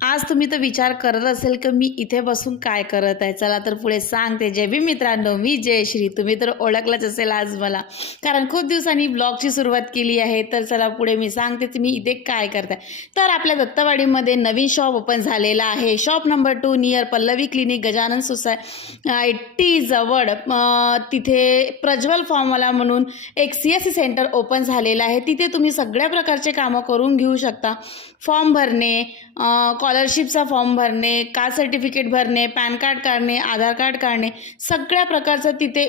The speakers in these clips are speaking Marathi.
आज तुम्ही तर विचार करत असेल की मी इथे बसून काय करत आहे. चला तर पुढे सांगते. जय भीम मित्रांनो, मी जयश्री. तुम्ही तर ओळखलंच असेल आज मला, कारण खूप दिवसांनी ब्लॉगची सुरुवात केली आहे. तर चला पुढे मी सांगते मी इथे काय करत आहे. तर आपल्या दत्तवाडीमध्ये नवीन शॉप ओपन झालेला आहे. Shop number 2 near Pallavi clinic, Gajanan society जवळ. तिथे प्रज्वल फॉर्मवाला म्हणून एक CSC सेंटर ओपन झालेलं आहे. तिथे तुम्ही सगळ्या प्रकारचे कामं करून घेऊ शकता. फॉर्म भरणे, स्कॉलरशिपचा फॉर्म भरणे, कास्ट सर्टिफिकेट भरणे, पॅन कार्ड काढणे, आधार कार्ड काढणे, सगळ्या प्रकारचं तिथे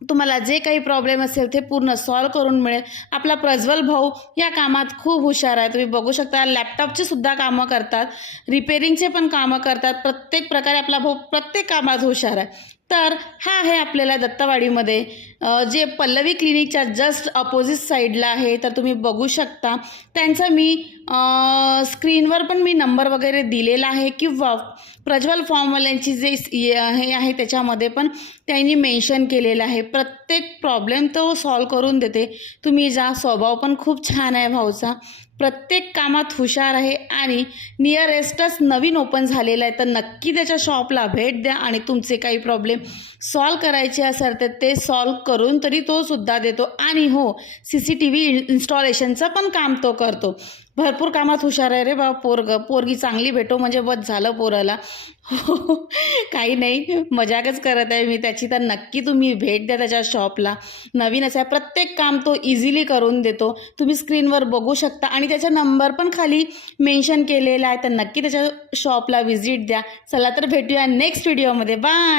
तुम्हाला जे काही प्रॉब्लेम असेल ते पूर्ण सॉल्व करून मिळेल. आपला प्रज्वल भाऊ या कामात खूप हुशार आहे. तुम्ही बघू शकता, लॅपटॉपची सुद्धा कामं करतात, रिपेरिंगचे पण कामं करतात. प्रत्येक प्रकारे आपला भाऊ प्रत्येक कामात हुशार आहे. तर हा आहे आपल्याला दत्तवाडीमध्ये, जे पल्लवी क्लिनिकच्या जस्ट अपोजिट साईडला आहे. तर तुम्ही बघू शकता, त्यांचा मी स्क्रीनवर पण मी नंबर वगैरे दिलेला आहे, किंवा प्रज्वल फॉर्मवाल्यांची जे हे आहे त्याच्यामध्ये पण त्यांनी मेन्शन केलेलं आहे. प्रत्येक प्रॉब्लेम तो सॉल्व करून देते. तुम्ही जा, स्वभाव पण खूप छान आहे भाऊचा, प्रत्येक कामात हुशार आहे आणि नियरेस्टच नवीन ओपन झालेलं आहे. तर नक्की त्याच्या शॉपला भेट द्या आणि तुमचे काही प्रॉब्लेम सॉल्व करायचे असेल तर ते सॉल्व करून तरी तो सुद्धा देतो. आणि हो, CCTV इन्स्टॉलेशनचं पण काम तो करतो. भरपूर कामात हुशार आहे रे बाबा. पोरगी चांगली भेटो म्हणजे बस झालं पोराला. हो, काही नाही, मजाकच करत आहे मी त्याची. तर नक्की तुम्ही भेट द्या त्याच्या शॉपला. नवीनच आहे, प्रत्येक काम तो इझिली करून देतो. तुम्ही स्क्रीनवर बघू शकता आणि त्याचा नंबर पण खाली मेन्शन केलेला आहे. तर नक्की त्याच्या शॉपला व्हिजिट द्या. चला तर भेटूया नेक्स्ट व्हिडिओमध्ये. बाय.